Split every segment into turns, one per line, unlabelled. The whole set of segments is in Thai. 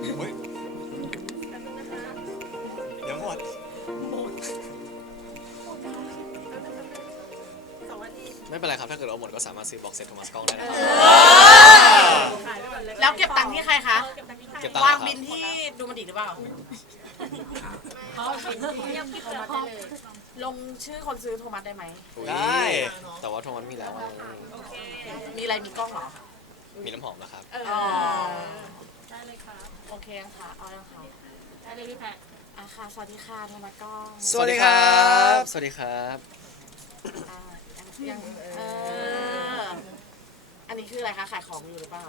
เฮ้ยเดี๋ยวหมดไม่เป็นไรครับถ้าเกิดเราหมดก็สามารถซื้อบ็อกเซตโทมัสกล้องได้นะครับ
แล้วเก็บตังค์ที่ใครคะ
เก็บตังค์
วาง
ครับ
บินที่ดูมันดีหรือเปล่าลงชื่อคนซื้อโทมัสได้ไหม
ได้ แต่ว่าโทมัสมีแล้วไง
มีอะไรมีกล้องเหรอ
มีน้ำหอมนะครับ
อ๋อ
ได้เลยครับ
โอเคยังค่ะเอายังค่ะ
ได้เลยพี่แพท
อ่ะค่ะสวัสดีค่ะโทมัสกล้อง
สวัสดีครับ สวัสดีครับ
อ่ายังอันนี้คืออะไรคะขายของอยู่หรือเปล่า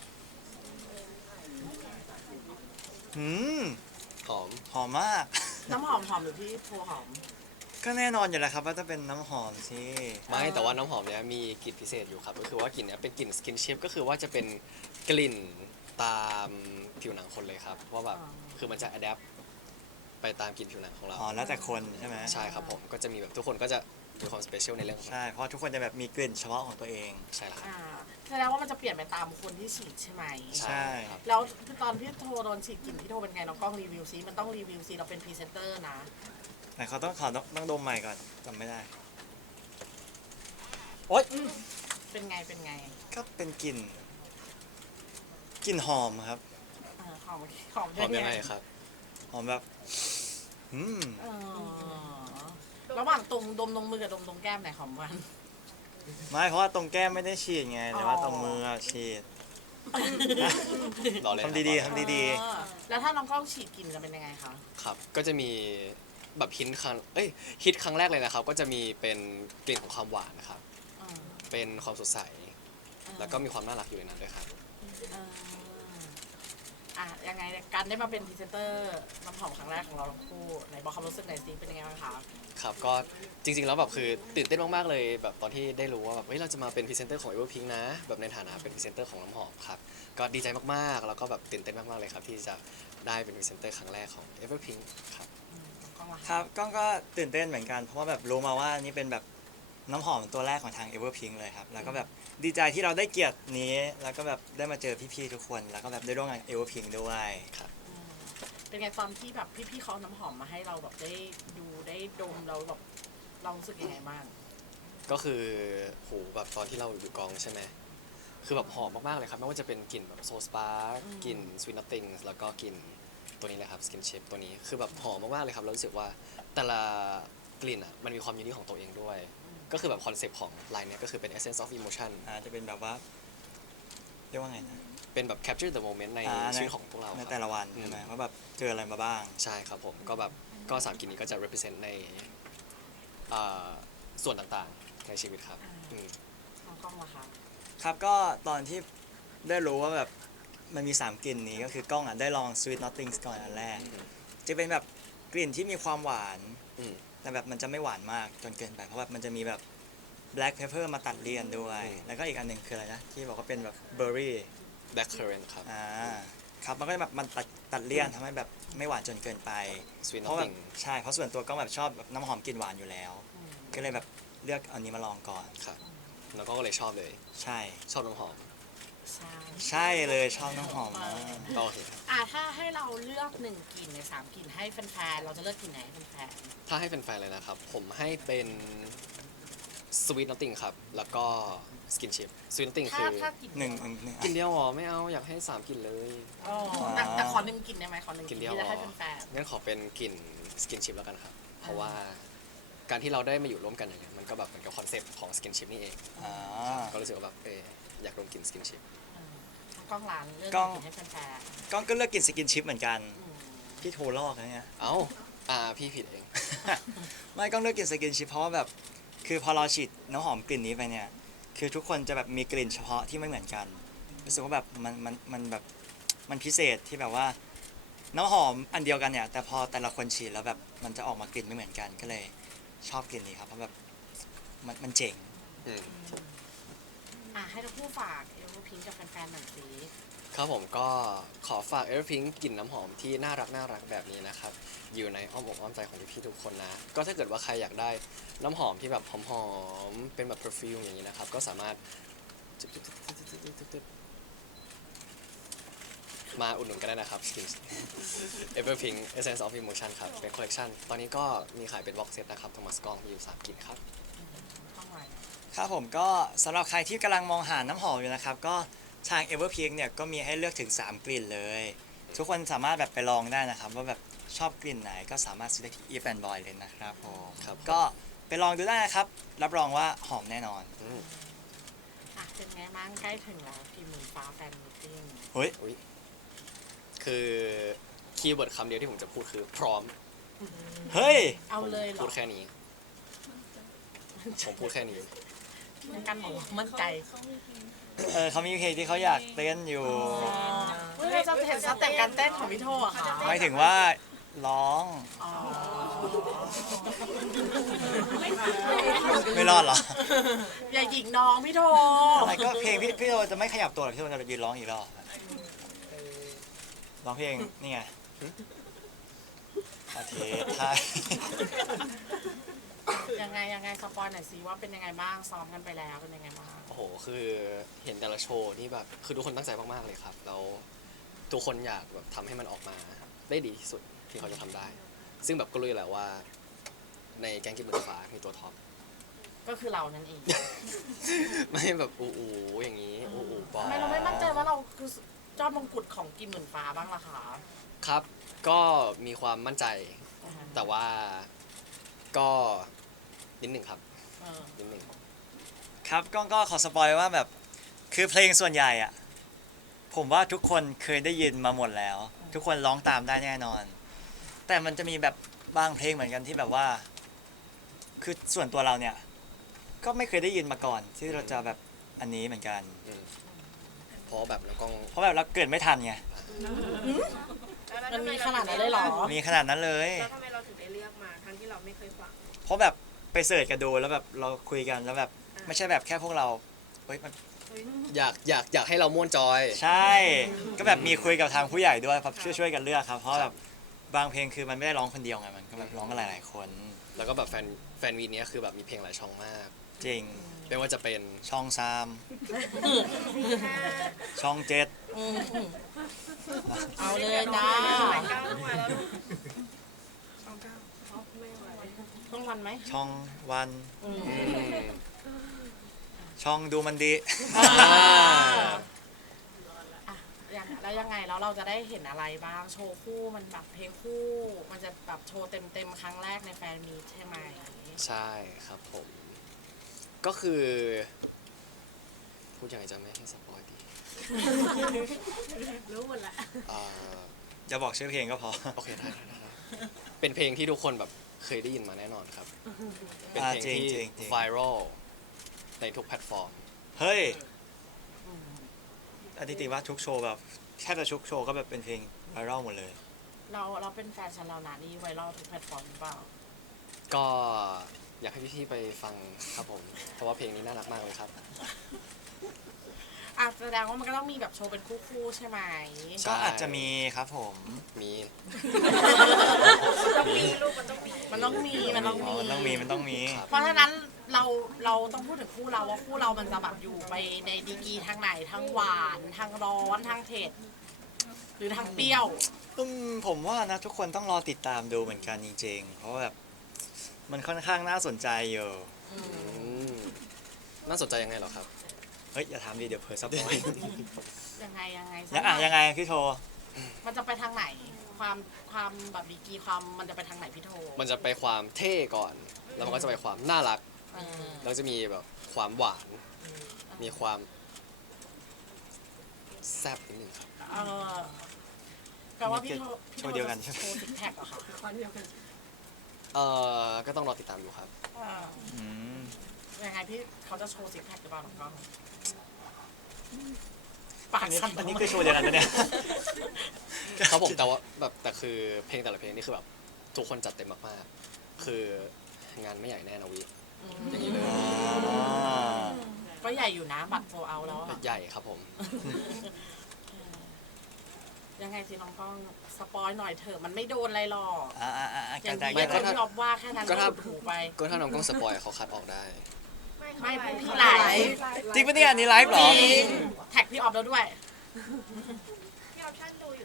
อืม
หอม
หอมมาก
น้ำหอมหอมหรือพี่โพหอม
ก็แน่นอนอยู่แล้วครับว่าต้องเป็นน้ำหอมสิ
ไม่แต่ว่าน้ำหอมเนี้ยมีกลิ่นพิเศษอยู่ครับก็คือว่ากลิ่นเนี้ยเป็นกลิ่นสกินชิพก็คือว่าจะเป็นกลิ่นตามผิวหนังคนเลยครับว่าแบบคือมันจะอัดแอปไปตามกลิ่นผิวหนังของเรา
อ๋อแล้วแต่คนใช่ไหม
ใช่ครับผมก็จะมีแบบทุกคนก็จะมีความสเปเชียลในเรื่องของมัน
ใช่เพราะทุกคนจะแบบมีกลิ่นเฉพาะของตัวเอง
ใช่แล้วครับ
อ่าแสดงว่ามันจะเปลี่ยนไปตามคนที่ฉีดใช่ไหม
ใช่
ครับ
แล้วตอนพี่โทรโดนฉีดกลิ่นพี่โทรเป็นไงน้องกล้องรีวิวซิมันต้องรีวิวซิเราเป็นพรีเซนเตอร์นะ
แต่เขาต้องดมใหม่ก่อนจำไม่ได้
เป็นไงเป็นไง
ก็เป็นกลิ่นหอมครับ
หอมหอม
หอมยังไงครับ
หอมแบบอืม
ระหว่างตรงดมตรงมือกับดมตรงแก้มไหนหอมกว่ากัน
ไม่เพราะว่าตรงแก้มไม่ได้ฉีดไงแต่ว่าตรงมืออะฉีด
รอเลย
ทำดีๆทำดี
แล้วถ้าน้องกล้องฉีดกลิ่นจะเป็นยังไงคะ
ครับ ก็จะมีแบบฮิตครั้งแรกเลยนะครับ ก็จะมีเป็นกลิ่นของความหวานนะครับ
อืม
เป็นความสดใส แล้วก็มีความน่ารักอยู่ในนั้นด้วยครับ
ยังไงการได้มาเป็นพรีเซนเตอร์น้ำหอมครั้งแรกของเราทั้งคู่ไหนบอกความรู้สึกหน่อยสิเป็นยังไงบ้างคะ
ครับ ก็จริงๆ แล้วแบบคือตื่นเต้นมากๆ เลยแบบตอนที่ได้รู้ว่าแบบเฮ้ยเราจะมาเป็นพรีเซนเตอร์ของ Everpink นะ แบบในฐานะเป็นพรีเซนเตอร์ของน้ำหอมครับ ก็ดีใจมากๆ แล้วก็แบบตื่นเต้นมากๆ เลยครับที่จะได้เป็นพรีเซนเตอร์ครั้งแรกของ Everpink ครับ
น้องกล้องล่ะ
ๆครับก็ตื่นเต้นเหมือนกันเพราะว่าแบบรู้มาว่านี่เป็นแบบน้ำหอมตัวแรกของทาง Everpink เลยครับแล้วก็แบบดีใจที่เราได้เกียรตินี้แล้วก็แบบได้มาเจอพี่ๆทุกคน แล้วก็แบบได้ร่วมงาน Everpink ด้วย
เป็นไงตอนที่แบบพี่ๆเขาเอาน้ำหอมมาให้เราแบบได้ดูได้ดมเราแบบเรารู้สึกยังไงบ้าง
ก็คือโหแบบตอนที่เราอยู่กองใช่ไหมคือแบบหอมมากๆ เลยครับ ไม่ว่าจะเป็นกลิ่นแบบโซสปาร์กลิ่น Sweet Nothing แล้วก็กลิ่นตัวนี้เลยครับ Skin Chip ตัวนี้ คือแบบหอมมากๆ เลยครับเรารู้สึกว่าแต่ละกลิ่นอ่ะมันมีความยูนิคของตัวเองด้วย ก็คือแบบคอนเซปต์ของไลน์เนี้ยก็คือเป็น Essence of Emotion
จะเป็นแบบว่าเรียกว่าไงนะ
เป็นแบบ capture the moment ในชีวิตของพวกเรา
ใน
ครับ
แต่ละวันใช่ไหมว่าแบบเจออะไรมาบ้าง
ใช่ครับผมก็แบบก็สามกลิ่นนี้ก็จะ represent ในอ่าส่วนต่างๆในชีวิตครับอืม
น้องกล้องล่ะคะ
ครับก็ตอนที่ได้รู้ว่าแบบมันมี3กลิ่นนี้ก็คือกล้องอ่ะได้ลอง Sweet Nothings ก่อนอันแรก จะเป็นแบบกลิ่นที่มีความหวาน
อืม
แต่แบบมันจะไม่หวานมากจนเกินไปเพราะแบบมันจะมีแบบ Black Pepper มาตัดเลี่ยนด้วย แล้วก็อีกอันหนึ่งคืออะไรนะที่บอกว่าเป็นแบบ Berry
black currant ครับ
ครับมันก็จะแบบมันตัดเลี่ยนทำให้แบบไม่หวานจนเกินไป
Sweet
เพราะแบบ
Nothing
ใช่เพราะส่วนตัวก็แบบชอบแบบน้ำหอมกลิ่นหวานอยู่แล้ว ก็เลยแบบเลือกอันนี้มาลองก่อน
ครับแล้วก็เลยชอบเลย
ใช่
ชอบน้ำหอม
ใช่
ใช่เลยชอบน้ำหอมมาก
ก็โอเคครับ
ถ้าให้เราเลือก1กลิ่นใน3กลิ่นให้แฟนๆเราจะเลือกกลิ่นไหนให้แฟน
ถ้าให้เป็นแฟนๆเลยนะครับ ผมให้เป็น Sweet Nothing ครับ แล้วก็ Skin Chip Sweet Nothing
ๆ
คือ
ถ้ากลิ่น
หนึ่ง
กลินเดียวเหรอไม่เอาอยากให้3กลิ่นเลย
อ๋อแต่ขอ1กลิ่นได้ไหมขอ1ก
ก
ลิ่
ลิ่
น
นเดียว
ที่
เหร
จะ
อ
ให้แฟน
งั้นขอเป็นกลิ่น Skin Chip แล้วกันครับ เพราะว่าการที่เราได้มาอยู่ร่วมกันอย่างเงี้ยมันก็แบบเหมือนกับคอนเซปต์ของ Skin Chip นี่เอง
อ่า
ก็รู้สึกว่าแบบอยากดมกลิ่น Skin Chip
ๆน้องกล้องร้านเลือก
กล้อง
กลิ่นให้แฟน
ก้องก็เลือกกินสกินชิปเหมือนกัน
ๆอืม
พี่โทรลอกนะเนี่ย
เอ้าพี่ผิดเอง
ไม่ก้องเลือกกินสกินชิปเพราะว่าแบบคือพอเราฉีดน้ำหอมกลิ่นนี้ไปเนี่ยคือทุกคนจะแบบมีกลิ่นเฉพาะที่ไม่เหมือนกันรู้สึกว่าแบบมันแบบมันพิเศษที่แบบว่าน้ำหอมอันเดียวกันเนี่ยแต่พอแต่ละคนฉีดแล้วแบบมันจะออกมากลิ่นไม่เหมือนกันก็เลยชอบกลิ่นนี้ครับเพราะแบบมันเจ๋ง
อืม
ให้ทั้งคู่ฝากเอลพิงกับแฟนๆหน่อยสิ
ครับผมก็ขอฝาก Everpink กลิ่นน้ำหอมที่น่ารักแบบนี้นะครับ อยู่ในอ้อมอกอ้อมใจของพี่ๆทุกคนนะ ก็ถ้าเกิดว่าใครอยากได้น้ำหอมที่แบบหอมๆเป็นแบบ perfume อย่างนี้นะครับ ก็สามารถมาอุดหนุนกันได้นะครับ Skin Everpink Essence of Emotion ครับ เป็นคอลเลคชันตอนนี้ก็มีขายเป็นบ็อกเซตนะครับโทมัสกล้องมีอยู่3กลิ่นครับ
ข้างใน
ครับผมก็สำหรับใครที่กำลังมองหาน้ำหอมอยู่นะครับ ก็ทาง Everpink เนี่ยก็มีให้เลือกถึง 3 กลิ่นเลย ทุกคนสามารถแบบไปลองได้นะครับ ว่าแบบชอบกลิ่นไหนก็สามารถซื้อได้ที่ Eve and Boy เลยนะครับผม
ครับ
ก็ไปลองดูได้นะครับ รับรองว่าหอมแน่นอน
อืม
อ่ะเป็นไงบ้างใกล้ถึงแล้วกี่หมื่นฟ้าแฟนมิตติ้ง
เฮ้ย
อุ๊ยคือคีย์เวิร์ดคำเดียวที่ผมจะพูดคือพร้อม
เฮ้ย
เอาเลยเหร
พู
อ
ดแค่นี้ ผมพูดแค่นี้
ในการบอกว่ามั่นใจ
เขามีเพลงที่เขาอยากเต้นอยู่
เฮ้ยเราจะเห็นสเต็ปการเต้นของพี่โทอะค่ะ
ไม่ถึงว่าร้อง
อ๋อ
ไม่รอดเหรอ
อย่าหยิงน้องพี่โท
อะไรก็เพลงพี่โรจะไม่ขยับตัวหรอกพี่โรจะยืนร้องอีกรอบร้องเพลงนี่ไงประเทศไทย
ยังไงสปอยหน่อยสิว่าเป็นยังไงบ้างซ้อมกันไปแล้วเป็นยังไงบ้าง
โอ้โห คือเห็นแต่ละโชว์นี่แบบ คือทุกคนตั้งใจมากๆเลยครับ แล้วทุกคนอยากแบบทำให้มันออกมาได้ดีที่สุดที่เขาจะทำได้ ซึ่งแบบก็รู้อยู่แหละว่า ในแก๊งกินเบอร์ฟ้ามีตัวท็อป
ก็คือเรานั่นเอง
ไม่แบบอูอย่างนี้อูปอ
ทำไมเราไม่มั่นใจว่าเราคือเจ้ามงกุฎของกินหมื่นฟ้าบ้างล่ะคะ
ครับ ก็มีความมั่นใจ แต่ว่าก็นิดหนึ่งครับ
เออ
นิดหนึ่ง
ครับก็ขอสปอยว่าแบบคือเพลงส่วนใหญ่อะผมว่าทุกคนเคยได้ยินมาหมดแล้ว ทุกคนร้องตามได้แน่นอน แต่มันจะมีแบบบางเพลงเหมือนกันที่แบบว่า คือส่วนตัวเราเนี่ย ก็ไม่เคยได้ยินมาก่อน ที่เราจะแบบอันนี้เหมือนกัน
เพราะแบบแล้วก็
เพราะแบบเราเกิดไม่ทันไง
มันมีขนาดนั้นเลยเหรอ
มีขนาดนั้นเลย
แล้วทำไมเราถึงได้เลือกมาทั้งที่เราไม่เคยฟัง
เพราะแบบไปเสิร์ชกันดูแล้วแบบเราคุยกันแล้วแบบไม่ใช่แบบแค่พวกเราเฮ้ยมัน
อยากให้เราม่วนจอย
ใช่ ก็แบบมีคุยกับทางผู้ใหญ่ด้วยครับช่วยกันเลือกครับ เพราะแบบบางเพลงคือมันไม่ได้ร้องคนเดียวไงมันก็แบบร้องกันหลายๆคน
แล้วก็แบบแฟนวีเนี้ยคือแบบมีเพลงหลายช่องมาก
จริง
ไม่ว่าจะเป็น
ช่อง3ช่อง7
เอาเลยจ้า
ก้าวมาแล้วลูก
ต้องวันไหม
ช่องวัน
อืม
ช่องดูมันดี
อ่ะแล้วยังไงแล้วเราจะได้เห็นอะไรบ้างโชว์คู่มันแบบเพลงคู่ มันจะแบบโชว์เต็มครั้งแรกในแฟนมีตใช่ไหม
ใช่ครับผม ก็คือ พูดยังไงจะไม่ให้สปอยดี
รู้หมดละ
อ่า
จะบอกชื่อเพลงก็พอ
โอเคได้เป็นเพลงที่ทุกคนแบบเคยได้ยินมาแน่นอนครับ เป็นเพลง
จริง
ที่
จริง
ไวรัลในทุกแพลตฟอร์ม
เฮ้ยอันที่จริงว่าทุกโชว์แบบแทบจะทุกโชว์ก็แบบเป็นเพลงไวรัลหมดเลย
เราเป็นแฟนฉันเรานะนี่ไวรัลทุกแพลตฟอร์มหรือเปล่า
ก็อยากให้พี่ๆไปฟังครับผม เพราะว่าเพลงนี้น่ารักมากเลยครับ
อ่ะแสดงว่ามันก็ต้องมีแบบโชว์เป็นคู่ๆใช่ไหม
ใช่
ก็อาจจะมีครับผม
มี
ต้องมีลูกมันต้องมี
มันต้องมีมันต้อง
อ๋อ
มี
มันต้องมี
เพราะฉะนั้นเราต้องพูดถึงคู่เราว่าคู่เรามันจะแบบอยู่ไปในดีกรีทางไหนทั้งหวานทางร้อนทางเผ็ดหรือทางเปรี้ยว
ผมว่านะทุกคนต้องรอติดตามดูเหมือนกันจริงๆ เพราะว่าแบบมันค่อนข้างน่าสนใจอยู่
อืมน่าสนใจยังไงเหรอครับ
เฮ้ยอย่าถามดิเดี๋ยวเผลอสปอย
ยังไง
ยังไงพี่โท
มันจะไปทางไหน ความแบบดีกรีความมันจะไปทางไหนพี่โท
มันจะไปความเท่ก่อน แล้วมันก็จะไปความน่ารัก
เออ
แล้วจะมีแบบความหวาน มีความแซ่บนิดนึงครับ
เออแปลว่าพี่โท
โชว์เดียวกันใช่ไหม
โชว์ซิกแพคเหรอคะ
ก็ต้องรอติดตามดูครับ
เออ
อืม
ยังไงพี่เขาจะโชว์ซิกแพคหรือเปล่าน้องกล้องปา
อั
ก
นนี้
สั่น
อันนี้คือโชว์เดียวกันปะเนี่ย
ครับผมแต่ว่าแบบแต่คือเพลงแต่ละเพลงนี่คือแบบทุกคนจัดเต็มมากๆ คืองานไม่ใหญ่แน่นะวิ
อืม
อย่างนี้เลย
ก็ใหญ่อยู่นะบัตรโฟเอาแล้วอะ
ใหญ่ครับผม
ยังไงสิน้องกล้องสปอยหน่อยเถอะมันไม่โดนอะไรหรอกอ
กั
ย่าน ง
ได้
ที่
ไม่
อย่างที่พี่ออฟว่าแค่นั้น
ก็
ก็
ถ้า
ถูกไป
ก็ถ้าน้องกล้องสปอยเขาคัดออกได้
ไม่พูดพี่ไลฟ์
จริงปะเนี่ยอันนี้ไลฟ์เหรอ
จริงแท็กพี่ออฟแล้วด้วย
พี่ออปชั่นดู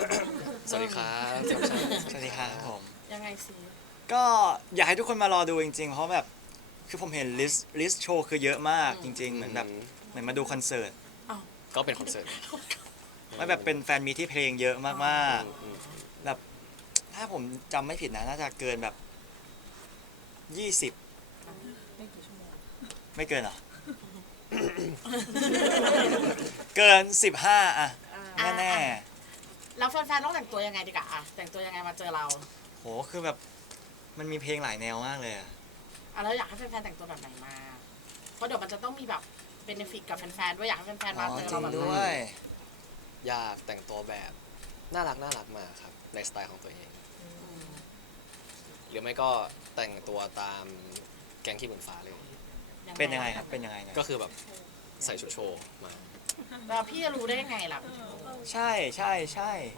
สวัสดีครับ
สวัสดีครับผม
ยังไงสิ
ก็อยากให้ทุกคนมารอดูจริงๆ เพราะแบบคือผมเห็นลิสต์โชว์คือเยอะมากจริงๆ เหมือนแบบเหมือนมาดูคอนเสิร์ต
ก็เป็นคอนเสิร์ต
ไม่แบบเป็นแฟนมีที่เพลงเยอะมากๆ
อืม
แบบถ้าผมจำไม่ผิดนะน่าจะเกินแบบ 20
ไม่กี่ชั่วโมง
ไม่เกินเหรอ เกิน 15อ่ะแน่
แล้วแฟนๆต้องแต่งตัวยังไงดีกว่าอะแต่งตัวยังไงมาเจอเรา
ๆโหคือแบบมันมีเพลงหลายแนวมากเลยอะ
แล้วอยากให้แฟนๆแต่งตัวแบบไหนมา เพราะเดี๋ยวมันจะต้องมีแบบเบนฟิตกับแฟนๆด้วยอยากให้แฟนๆ
อ๋
มา
อ
เจอ
จริ
เรา
ง
แบบ
ด้
ไหน
วย
อยากแต่งตัวแบบน่ารักมาครับ ในสไตล์ของตัวเอง หรือไม่ก็แต่งตัวตามแก๊งขี้เหมือนฟ้าเลย
เป็นยังไงครับเป็นยังไงเนี่ย
ก็คือแบบใส่ชุดโชว์มา
แล้วพี่จะรู้ได้ยังไงล่ะ
ใช่ใช่ใช่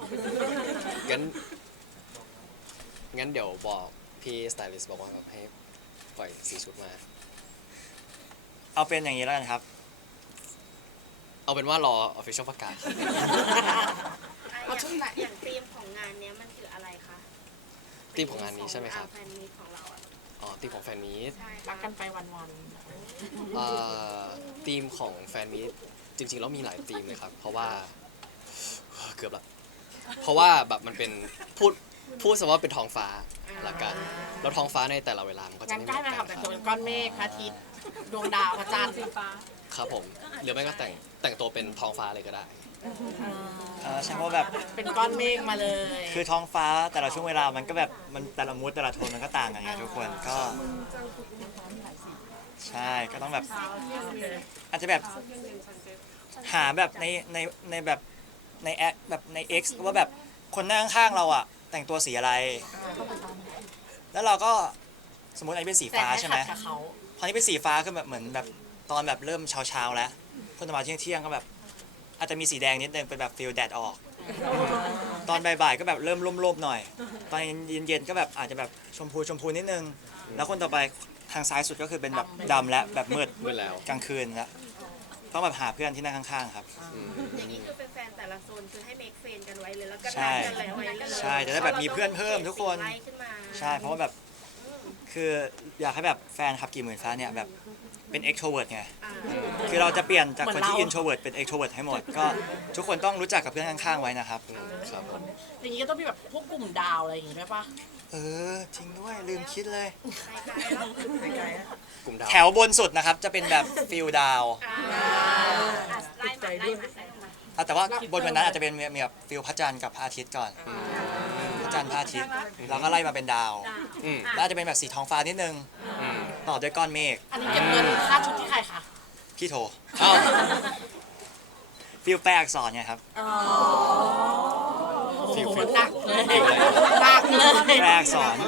งั้นเดี๋ยวบอกพี่สไตลิสต์บอกว่าแบบให้ปล่อยสีชุดมา
เอาเป็นอย่างนี้แล้วกันครับ
เอาเป็นว่ารอ official ประกาศครับ
เอาชุดไหน
อย่างธีมของงานเนี้ยมันคืออะไรคะ
ธีมของงานนี้ใช่ไหมครับ
แฟนมีตของเราอ่ะ
อ๋อธีมของแฟนมีต
ใช่
รักกันไปวัน
ธีมของแฟนมีตจริงๆแล้วมีหลายธีมเลยครับ เพราะว่าเกือบละเพราะว่าแบบมันเป็นพูดซะว่าเป็นท้องฟ้าละกันแล้วท้องฟ้าในแต่ละเวลามันก็
ๆ
จะ
งั้น
ไม่เห
ก็
มื
ให้
อน
มา
กัน
ทำ
ค
แต่ง
รับ
ตัวเป็นก้อนเมฆพระอาทิตย์ดวงดาวพระจันทร์
ครับผมหรือไม่ก็แต่งตัวเป็นท้องฟ้าเลยก็ได้
ใช่เพราะแบบ
เป็นก้อนเมฆมาเลย
คือท้องฟ้าแต่ละช่วงเวลามันก็แบบมันแต่ละมูดแต่ละโทนมันก็ต่างกันไงทุกคนก็ใช่ก็ต้องแบบอาจจะแบบหาแบบในแบบในแอปแบบใน X ว่าแบบคนนั่งข้างๆเราอ่ะแต่งตัวสีอะไร แล้วเราก็สมมติอันนี้เป็นสี
แต่
ฟ้า
ให้
ใช่ไหม
ขัดกับเขา
พอนี้เป็นสีฟ้าคือแบบเหมือนแบบตอนแบบเริ่มเช้าๆแล้วพอจะมาเที่ยงๆก็แบบอาจจะมีสีแดงนิดนึงเป็นแบบฟิลแดดออก ตอนบ่ายๆก็แบบเริ่มร่มๆหน่อย ตอนเย็นๆก็แบบอาจจะแบบชมพูนิดนึง แล้วคนต่อไปทางซ้ายสุดก็คือเป็นแบบดำและแบบมืด
มืดแล้ว
กลางคืนแล้วต้องแบบหาเพื่อนที่นั่งข้างๆครับ
อืม
อย่างนี้คือเป็นแฟนแต่ละโซนคือให้เมคเฟนกันไว้เลยแล้วก็
ใช่
นัดกันไว้เลย
ใช่จะได้แบบมีเพื่อนเพิ่มทุกคน
ไล่ขึ้นมา
ใช่เพราะว่าแบบคืออยากให้แบบแฟนคลับกี่หมื่นฟ้าเนี่ยแบบเป็น extrovert ไง
อ่า
คือเราจะเปลี่ยนจากคนที่ introvert เป็น extrovert ให้หมด ก็ทุกคนต้องรู้จักกับเพื่อนข้างๆไว้นะครับ
ครับผม
อย่างนี้ก็ต้องมีแบบพวกกลุ่มดาวอะไรอย่างงี้ด้วยปะ
เออจริงด้วยลืมคิดเลย
ไปไกลแล้ว
กลุ่มดาว
แถวบนสุดนะครับ จะเป็นแบบฟิลดาว
ไล่มาไล่มาไล่ลงมา
แต่ว่าบนวันนั้นอาจจะเป็นมีแบบฟิลพระจันทร์กับพระอาทิตย์ก่อนพระจันทร์พระอาทิตย์แล้วก็ไล่มาเป็นดาว
อืม
แล้วอาจจะเป็นแบบสีท้องฟ้านิดนึง
อืม
ต่อด้วยก้อนเมฆ
อันนี้เก็บเงินค่าชุดที่ใครคะ
พี่โท
เอ้า
ฟิลแปลอักษรไงครับ
อ๋อ
ฟิล
หนักเลยหนักเลย
แปลอักษร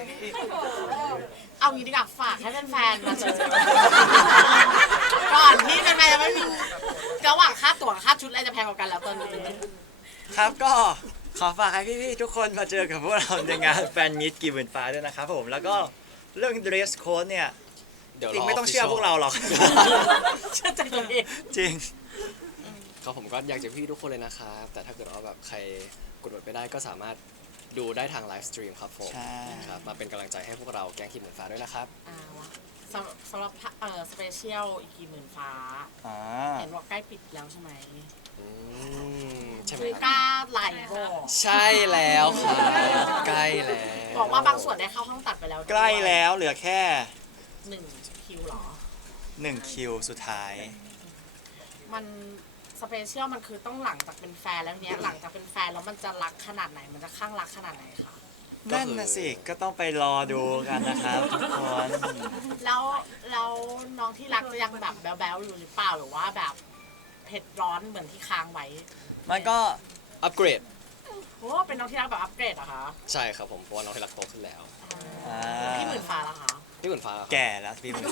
เอางี้ดีกว่าฝากให้แฟนๆมาเจอก่อนที่แฟนๆจะไม่มีระหว่างค่าตั๋วกับค่าชุดอะไรจะแพงกว่ากันแล้วตอนนี้
ครับก็ขอฝากให้พี่ๆทุกคนมาเจอกับพวกเราในงานแฟนมิตกี่หมื่นฟ้าด้วยนะครับผมแล้วก็เรื่อง dress code เนี่ย
เดี๋ยว
จริงไม่ต้องเชื่อพวกเราหรอก
เชื่อใจตัวเอง
จริง
ครับผมก็อยากจะพี่ทุกคนเลยนะครับแต่ถ้าเกิดว่าแบบใครกดบัตรไม่ได้ก็สามารถดูได้ทางไลฟ์สตรีมครับผม
ใช่
ครับมาเป็นกำลังใจให้พวกเราแก๊งขี้เหมือนฟ้าด้วยนะครับ
สำหรับสเปเชียลอีกกี่หมื่นฟ้า
อ่า
เห็นว่าใกล้ปิดแล้วใช่ไหม
อืมใช่ไหม
คือก
ครับ
ล้าไหลบอก
ใช่แล้วครับใกล้แล้ว
บอกว่าบางส่วนได้เข้าห้องตัดไปแล้วด้วย
ใกล้แล้วเหลือแค่
1 คิวเหรอ
1 คิวสุดท้าย
มันสเปเชียลมันคือต้องหลังจากเป็นแฟนแล้วเนี้ยหลังจากเป็นแฟนแล้วมันจะรักขนาดไหนมันจะข้างรักขนาดไหนคะ
นั่นนะสิ ก็ต้องไปรอดูกันนะครับทุกคน
แล้วน้องที่รักจะยังแบบแบ๊วๆอยู่หรือเปล่าหรือว่าแบบเผ็ดร้อนเหมือนที่ค้างไว้
มันก็
อัปเกรด
โอ้เป็นน้องที่รักแบบอัปเกรดเหรอคะ
ใช่ครับผมเพราะว่าน้องที่รักโตขึ้นแล้ว
อ่า
พี่หมื่นฟ้าเหรอคะ
พี่เหมือนฟ้าครับ
แก่แล้วพี่มัน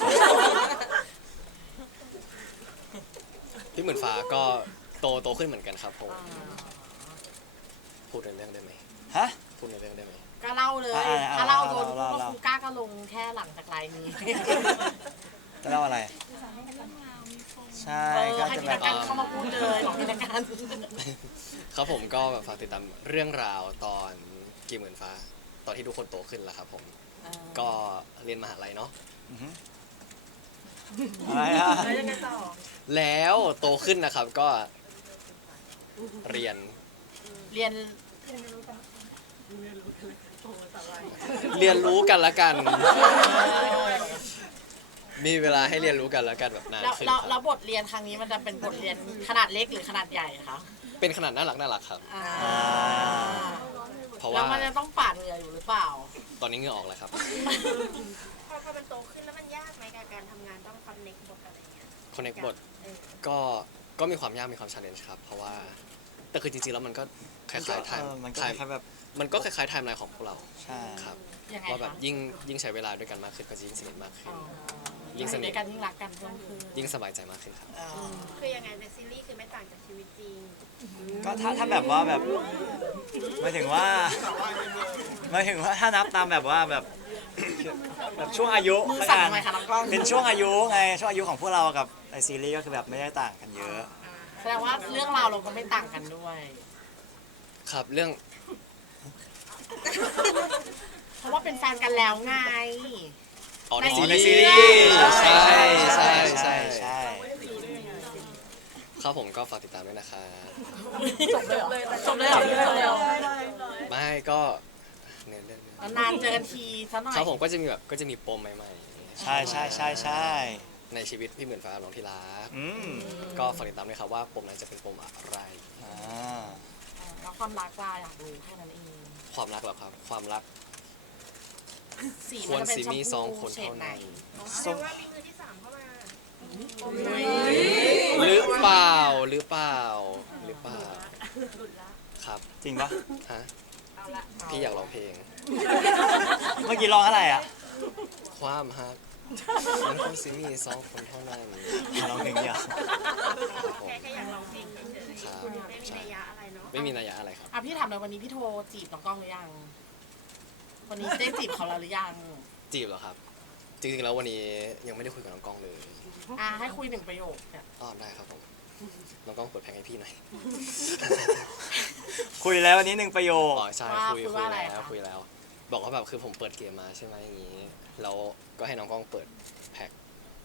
พี่เหมือนฟ้าก็โตขึ้นเหมือนกันครับผมพูดในเรื่องได้ไหม
ฮะ
พูดในเรื่องได้ไหม
ก็เล่าเลย
อ่า
ถ้าเล่าโดน
เล่า
ก็ครูก้าก็ลงแค่หลังจากไลน์นี้
จะเล่าอะไร
ใ
ใช่
เออ
ก็
ให้
จะ
พี่
แบ
นั
บ
กการเข้ามาพูดเลยหรอพี่นักการ
ครับผมก็แบบฝากติดตามเรื่องราวตอนกี่หมื่นฟ้า ตอนที่ทุกคนโตขึ้นแล้วครับผมก็เรียนมหาลัยเนาะ
อือฮึอะไรอ่ะ
แล้วยังไงต่อ
แล้วโตขึ้นนะครับก็เรียน
เรียน
เรียนรู้กันละกัน มีเวลาให้เรียนรู้กันละกันแบบนาน
แล้ว
ขึ้น
แล้ว
ค
แล้
รั
ว
บบ
ทเรียนครั้งนี้มันจะเป็นบทเรียนขนาดเล็กหรือขนาดใหญ่คะ
เป็นขนาดน่ารักครับ
อ่า
เพราะ
แล้
ว่าว
มันจะต้องปาดเหงื่ออยู่หรือเปล่า
ตอนนี้เหงื่อออกแล้วครับ
พอมันโตขึ้นแล้วมันยากไหมกับการทำงานต้องคอนเน็กบทอะไรเงี้ย
connect บท
เออ
ก็มีความยากมีความ challenge ครับ เพราะว่าแต่คือจริงๆแล้วมันก็คล้ายๆไทม์
มันก็
ไทม์
แค่แบบ
มันก็คล้ายๆไทม์ไลน์ของพวกเรา
ใช่
ครับ
ยังไง
ว่าแบบ
คะ
ยิ่งใช้เวลาด้วยกันมากขึ้นก็จะยิ่งสนิทมากขึ้
อ๋
น
อ
ยิ่งสนิท
ด้วยกันยิ่งรักกันเพิ่มขึ้น
ยิ่งสบายใจมากขึ้นครับ
อ๋อ
คือยังไงในซีรีส์คือไม่ต่างจากชีวิตจริง
ก็ถ้าแบบว่าแบบหมายถึงว่าถ้านับตามแบบว่าแบบแบบช่วงอายุ
มือ
ละ
สั่น
กัน
ทำไมคะน้องกล้อง
เป็นช่วงอายุไงช่วงอายุของพวกเรากับไอซีรีส์ก็คือแบบไม่ได้ต่างกันเยอะ
แสดงว่าเรื่องราวเราก็ไม่ต่างกันด้วย
ครับเรื่อง
เพราะว่าเป็นแฟนกันแล้วไง
อ๋อใน
อ๋
ซี
อ
รี
ใน
ส์
ซีรีส์
ใช่ใช่
ใช่
ใช่
ใช่
ครับผมก็ฝากติดตามด้วยนะครับ
จบเลยเหรอจบเลยเหรอจบเลยเหรอ
ไม่ก็เนี่ยเรื่อง
นานๆเจอกันทีซะหน่อย
ครับผมก็จะมีปมใหม่ๆ
ใช่ใช่ใช่ใช่
ในชีวิตพี่หมื่นฟ้าลองที่รัก
อืม
ก็ฝากติดตามด้วยครับว่าปมนั้นจะเป็นปมอะไร
อ่า
แล้วความรักล่ะอยากรู้แค่นั้นเอง
ความรักเหรอครับ ความรัก
สี
ค
มั
วน ร
จะเป็น
สิ
ชม
มี
พู
สองคน
เฉด
เท่า
ไหน
นั้น
แสดงว่ามีมือที่สามเข้ามา
หรือเปล่าหรือเปล่าหรือเปล่าครับ
จริงปะ
ฮะพี่อยากร้องเพลง
เมื่อกี้ร้องอะไรอ่ะ
ความฮักมันคงสิมีสองคนเท่านั้น
ร้องเพลงเดียว
ครับผม
แค่อยากลองเพลงเฉย
ครับ
ๆไม่มีนัยยะอะไรเนาะ
ไม่มีนัยยะอะไรครับ
อ่ะพี่ถามหน่อยวันนี้พี่โทรจีบน้องกล้องหรือยัง วันนี้ได้จีบเขาแล้วหรือยัง
จีบเหรอครับ จริงๆแล้ววันนี้ยังไม่ได้คุยกับน้องกล้องเลย
อ่ะให้คุยหนึ่งประโยคเนี่ย
อ๋อได้ครับผมน้องกล้องเปิดแผงให้พี่หน่อย
คุยแล้ววันนี้หนึ่งประโยค
อ๋อใช่
ว่า
คุย
คุยว่าอะไร
แล้ว
คะ
คุยแล้ว บอกว่าแบบคือผมเปิดเกมมาใช่ไหมอย่างนี้แล้วก็ให้น้องกล้องเปิดแพ็ค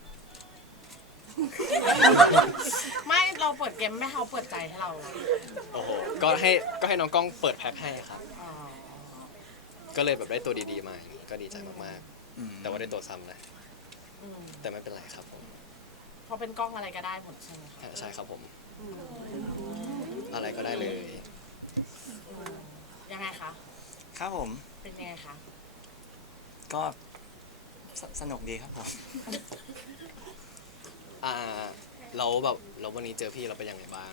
ไม่เราเปิดเกมไม่ให้เขาเปิดใจให้เรา
โอ้โหก็ให้น้องกล้องเปิดแพ็คให้ครับ
อ๋อ
ก็เลยแบบได้ตัวดีๆมาอย่างนี้ก็ดีใจมาก
อืม
ๆ แต่ว่าได้ตัวซ้ำนะ
อืม
แต่ไม่เป็นไรครับผม
เพราะเป็นกล้องอะไรก็ได้หมดใช่ไหมคะ
ใช่ครับผม อะไรก็ได้เลย
ยังไงคะ
ครับผม
เป็นยังไงคะ
ก็สนุกดีครับผม
เราแบบเราวันนี้เจอพี่เราเป็นยังไงบ้าง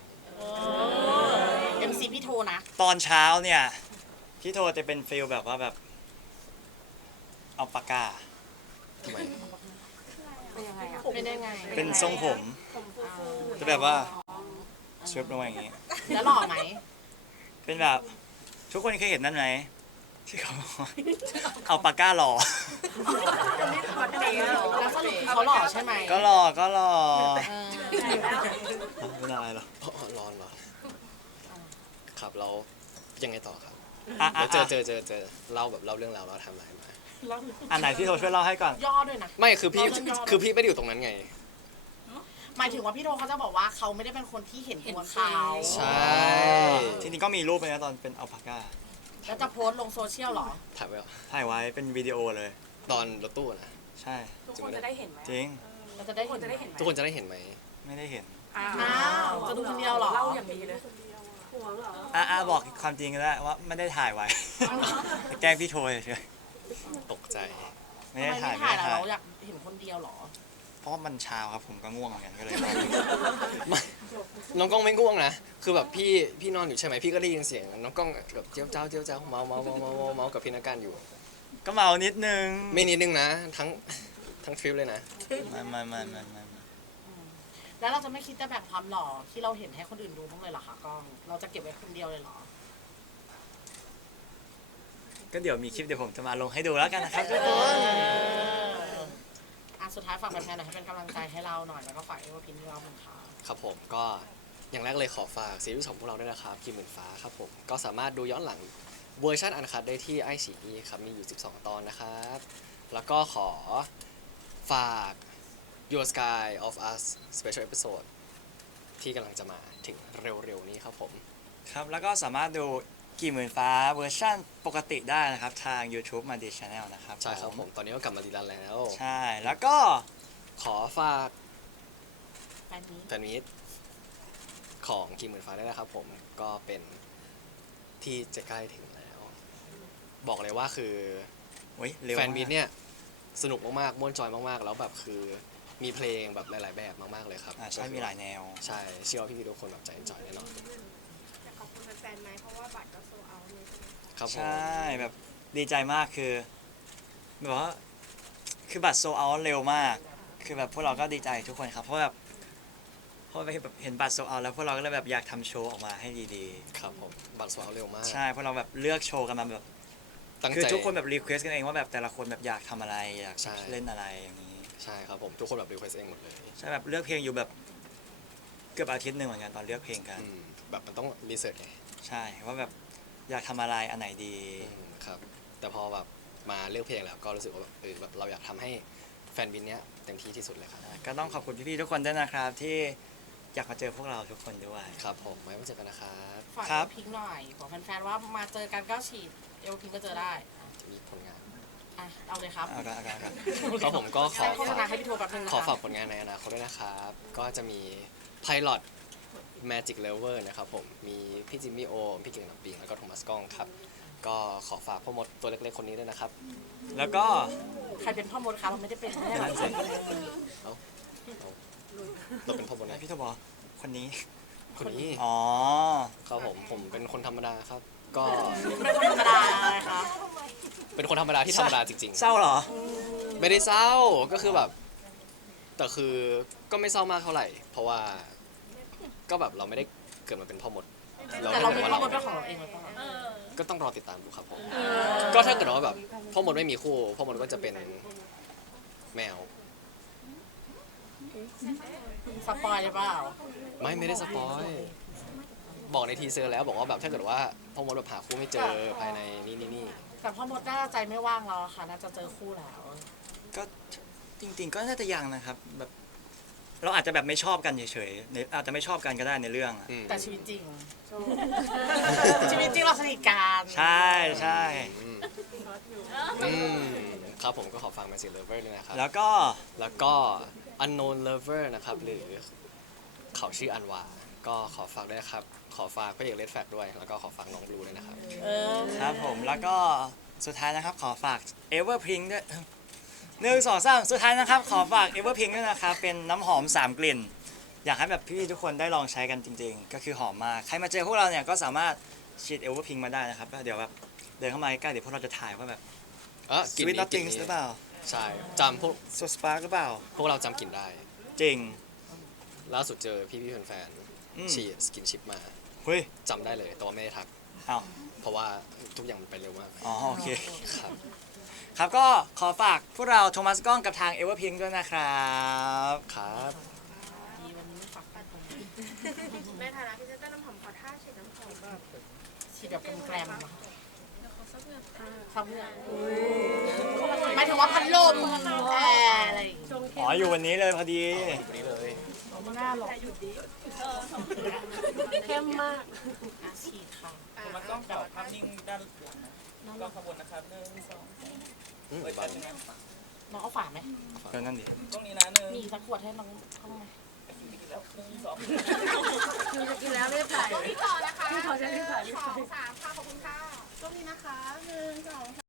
MC พี่โทนะ
ตอนเช้าเนี่ย พี่โทจะเป็นฟิลแบบว่าแบบ เอาปากกา
ทำไม
เป็นยังไงอะเป็นยังไง
เป็นทรงผม
อ่า
จะแบบว่าชุบลงมาอย่างงี้
แล้วหล่อไหม
เป็นแบบ ทุกคนเคยเห็นนั่นไหมที่เขาบอกว่าเอาปากกาหล่อ
แล้วสรุปคือเขาหล่อใช่ไหม
ก็หล่อก็หล่อ
เออ
ไม่ได้หรอ
อ๋อร้อนเหรอครับเรายังไงต่อครับ
อ่ะ
เดี๋ยวเจอเล่าแบบเล่าเรื่องราวเราทำอะไรมา
แล้ว
อันไหนพี่โทช่วยเล่าให้ก่อน
ย่อด้วยนะ
ไม่คือพี่
เราต้องยอม
คือพี่ไม่ได้อยู่ตรงนั้นไง
หมายถึงว่าพี่โทเขาจะบอกว่าเขาไม่ได้เป็นคนที่เห็นตัวเขา
ใช่
จริงๆก็มีรูปเลยนะตอนเป็นเอาปากกา
แล้วจะโพสต์ลงโซเชียลเหรอ
ถ่ายไว้เหรอ
ถ่ายไว้เป็นวิดีโอเลย
ตอนรถตู้นะ
ใช่
ทุกคนจะได้เห็นไหม
จริง
เราจะได้เห็นไหม
ทุกคนจะได้เห็นไหม
ไม่ได้เห็น
อ้าวจะดูคนเดียวเหรอ
เล่าอย่างดีเลย
บอกความจริงก็ได้ว่าไม่ได้ถ่ายไว้ แกล้งพี่โทเฉย
ตกใจ
ๆไม่
ทำ
ได้
ไม
ถ่า
ไม่
ยไม่
ถ่าย
ได้
ล่ะ
ถ่าย
เราอยากเห็นคนเดียวเหรอ
เพราะว่ามันเช้าครับผมก็ง่วงเหมือนกันก็เลย
ไม่น้องกล้องไม่ง่วงนะ คือแบบพี่นอนอยู่ใช่ไหมพี่ก็ได้ยินเสียงน้องกล้องแบบเจียวเจ้าเมากับพี่นักการอยู่
ก็เมานิดนึง
ไม่นิดนึงนะ ทั้งทริปเลยนะ
ไม่
แล้วเราจะไม่คิดจะแบ่งความหล่อที่เราเห็นให้คนอื่นดูบ้างเลยเหรอคะกล้อง เราจะเก็บไว้คนเดียวเลยเหรอ
ก็เดี๋ยวมีคลิปเดี๋ยวผมจะมาลงให้ดูแล้วกันนะครับทุกคน
อ่ะสุดท้ายฝากแฟนๆหน่อยให้เป็นกำลังใจให้เราหน่อยแล้วก็ฝากเอวพินที่เราเป็นค่ะ
ครับผมก็อย่างแรกเลยขอฝากซีรีส์ของพวกเราด้วยนะครับกินหมื่นฟ้าครับผมก็สามารถดูย้อนหลังเวอร์ชันอันคัดได้ที่ไอซีครับมีอยู่ 12 ตอนนะครับแล้วก็ขอฝาก Your Sky of Us Special Episode ที่กำลังจะมาถึงเร็วๆนี้ครับผม
ครับแล้วก็สามารถดูกี่หมื่นฟ้าเวอร์ชั่นปกติได้นะครับ ทาง YouTube มาดีชาแนลนะครับ
ใช่ครับผมตอนนี้ก็กลับมาดีรันแล้ว
ใช่แล้วก็
ขอฝาก
แฟนนี้
แฟนมิตของกินหมื่นฟ้าด้วยนะครับผมก็เป็นที่จะใกล้ถึงแล้ว บอกเลยว่าคือ
โอ้ยเร็ว
แฟนมิต
มาก
เนี่ยสนุกมากๆม่วนจอยมากๆ แล้วแบบคือมีเพลงแบบหลาย ๆ แบบมากๆเลยครับ
ใช่มีหลายแนว
ใช่เชื่อว่าพี่ๆทุกคนแบบใจจอยแน่นอน
แต่ขอบคุณแฟนๆไหมเพราะว่าบัตรก็โซลเอาท์เลยใช่ไหมคะ
ครับผม
ใช่แบบดีใจมากคือแบบว่าคือบัตรโซเอาเร็วมาก คือแบบพวกเราก็ดีใจทุกคนครับเพราะแบบแบบเห็นบัตรโซเอาแล้วพวกเราก็เลยแบบอยากทำโชว์ออกมาให้ดี
ครับผมบัตรสวาเร็วมาก
ๆ ใช่พวกเราแบบเลือกโชว์กันมาแบบ
ตั้ง
คือ
ใจ
ทุกคนแบบรีเควสกันเองว่าแบบแต่ละคนแบบอยากทำอะไรอยาก
ใช่
เล่นอะไรอย่างนี้
ใช่ครับผมทุกคนแบบรีเควสเองหมดเลย
ใช่แบบเลือกเพลงอยู่แบบเกือบอาทิตย์หนึ่งเหมือนกันตอนเลือกเพลงกัน
อืมแบบมันต้องรีเสิร์ชไง
ใช่ว่าแบบอยากทำอะไรอันไหนดี
ครับแต่พอแบบมาเลือกเพลงแล้วก็รู้สึกว่าแบบแบบเราอยากทำให้แฟนบินเนี้ยเต็มที่ที่สุดเลยครับ
ก็ต้องขอบคุณพี่ๆทุกคนด้วยนะครับที่อยากมาเจอพวกเราทุกคนด้วย
ครับผมไว้มาเจอกันนะครับ
ฝาก
ครั
เอบ วพิงหน่อยบอกแฟนๆว่ามาเจอกันก็ฉีดเอวพิงก็เจอได้
จะมีผลงาน
อ่ะเอาเลยครับ
เอากันเอากันเอากัน
ครับผมก็ขอ
ใช้โฆษณาให้พี่โทรแป๊บนึงนะ
ขอ
คะ
ฝากผลงานในอนาคตด้วยนะครับ ก็จะมี Pilot Magic Lover นะครับผม มีพี่จิมมี่โอมพี่เก่งน้ำปิง แล้วก็โทมัสก้องครับ ก็ขอฝากพ่อมดตัวเล็กๆคนนี้ด้วยนะครับ
แล้วก็
ใครเป็นพ่อมดคะเราไม่ได้เป็นไม่ได้หรอ
นั่นสิ
เอาเราเป็นพ่อมดนะ
พี่โทบอกคนนี้
คนนี้
อ๋อ
ครับผมเป็นคนธรรมดาครับ ก็
เป็นคนธรรมดาเลยคะ
เป็นคนธรรมดาที่ธรรมดาจริง
เศร้าเหรอ
ๆ ไม่ได้เศร้า ก็คือแบบ แต่คือก็ไม่เศร้ามากเท่าไหร่ เพราะว่า ก็แบบเราไม่ได้เกิดมาเป็นพ่อมด
แต่เรา
ได้
มี
ว่า
พ่อมดเป็นของเราเองหรือเปล่า
ก็ต้องรอติดตามดูครับผม ก็ถ้าเกิดว่าแบบพ่อมดไม่มีคู่พ่อมดก็จะเป็นแมว
สปอยหรือเปล่า
ไม่ได้สปอยบอกในทีเซอร์แล้วบอกว่าแบบถ้าเกิดว่าพ่อมดแบบหาคู่ไม่เจอภายในนี่
แต่พ่อมดน่าจะใจไม่ว่างแล้วอะค่ะ น่าจะเจอคู่แล้ว
ก็จริงๆก็น่าจะยังนะครับแบบเราอาจจะแบบไม่ชอบกันเฉยๆในอาจจะไม่ชอบกันก็ได้ในเรื่องอะ
อืม
แต่ชีวิตจริง ชีวิตจริงเราสนิทกัน
ใช่ใช่
อืมอืมครับผมก็ขอฟัง Magic Lover ด้วยนะครับ
แล้วก็
แล้วก็ Unknown Lover นะครับ หรือเขาชื่ออันวา ก็ขอฝากด้วยนะครับ ขอฝากพระเอกเลดแฟกด้วย แล้วก็ขอฝากน้องบลูด้วยนะครับ
เออ
ครับผมแล้วก็สุดท้ายนะครับขอฝาก Everpink ด้วย1 2 3สุดท้ายนะครับขอฝาก Everpink ด้วยนะครับเป็นน้ำหอม3กลิ่น อยากให้แบบพี่ๆทุกคนได้ลองใช้กันจริงๆ ก็คือหอมมากใครมาเจอพวกเราเนี่ยก็สามารถฉีด Everpink มาได้นะครับแล้วเดี๋ยวแบบเดินเข้ามาใกล้ๆเดี๋ยวพวกเราจะถ่ายว่าแบบ
กลิ่น
Sweet
นี้กลิ่น
Nothings
นี้
หรือเปล่า
ใช่จำพวก
So Spark หรือเปล่า
พวกเราจำกลิ่นได้
จริง
ล่าสุดเจอพี่แฟน
อืม
ๆฉีดสกินชิปมา
เฮ้ย
จำได้เลย แต่ว่าไม่ได้ทัก
เอา
เพราะว่าทุกอย่างมันไปเร็วมาก
อ๋อโอเค
ครับ
ครับก็ขอฝากพวกเราโทมัสก้องกับทาง Everpink ด้วยนะครับ
ครับ
ดีวันนี้ฝากกัน
ในฐานะพรีเซนเตอร์น้ำหอมขอท่าฉีดน้ำหอมแบบ
ฉีดแบบแกรมๆอะซับเหงื่อหมายถึงว่าพัดลมแอร์อะไรอย่างเงี้ย
อ๋ออยู่วันนี้เลยพอดี
นี้เลย
ไม่น่าหรอกเข้มมากฉีดค่ะ
มันต้องขอภาพนิ่งด้านหลังนะกล้องขางบวนนะครับ1 2
อืม
เปิด
บั
กัน
ง
นะ
น้องเอาฝาไหม
เออนั่นดิ
ตรงนี้นะ1
มีสักขวดให้น้องเข้ามา
แล้ว1 2
พี่ต่อนะคะ1 2 3ค่ะขอบคุณค่ะช่วงนี้นะคะ1 2